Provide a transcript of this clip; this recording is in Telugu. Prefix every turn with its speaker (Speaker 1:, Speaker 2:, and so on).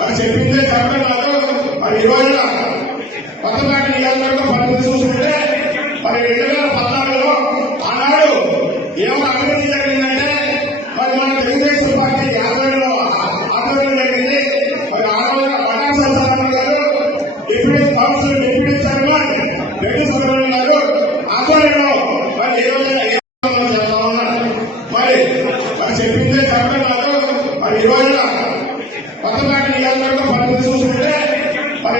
Speaker 1: మరి చెప్పిందే చెప్పడం కాదు మరి ఇవాళ కొత్తపేట నియోజకవర్గం పరిస్థితి చూసుకుంటే మరి రెండు వేల పద్నాలుగులో ఆనాడు ఏమో అభివృద్ధి జరిగిందంటే మరి మన తెలుగుదేశం పార్టీ యాభైలో ఆధ్వర్యం జరిగింది. మరి ఆ Pathan Satyanarayana garu deputy council deputy chairman Reddy Subrahmanyam garu ఆధ్వర్యంలో మరి ఏ విధంగా చేస్తా మరి మరి చెప్పింది చెప్పడం కాదు మరి ఇవాళ కొత్తపేట నియోజకవర్గం పరిస్థితి చూసుకుంటే మరి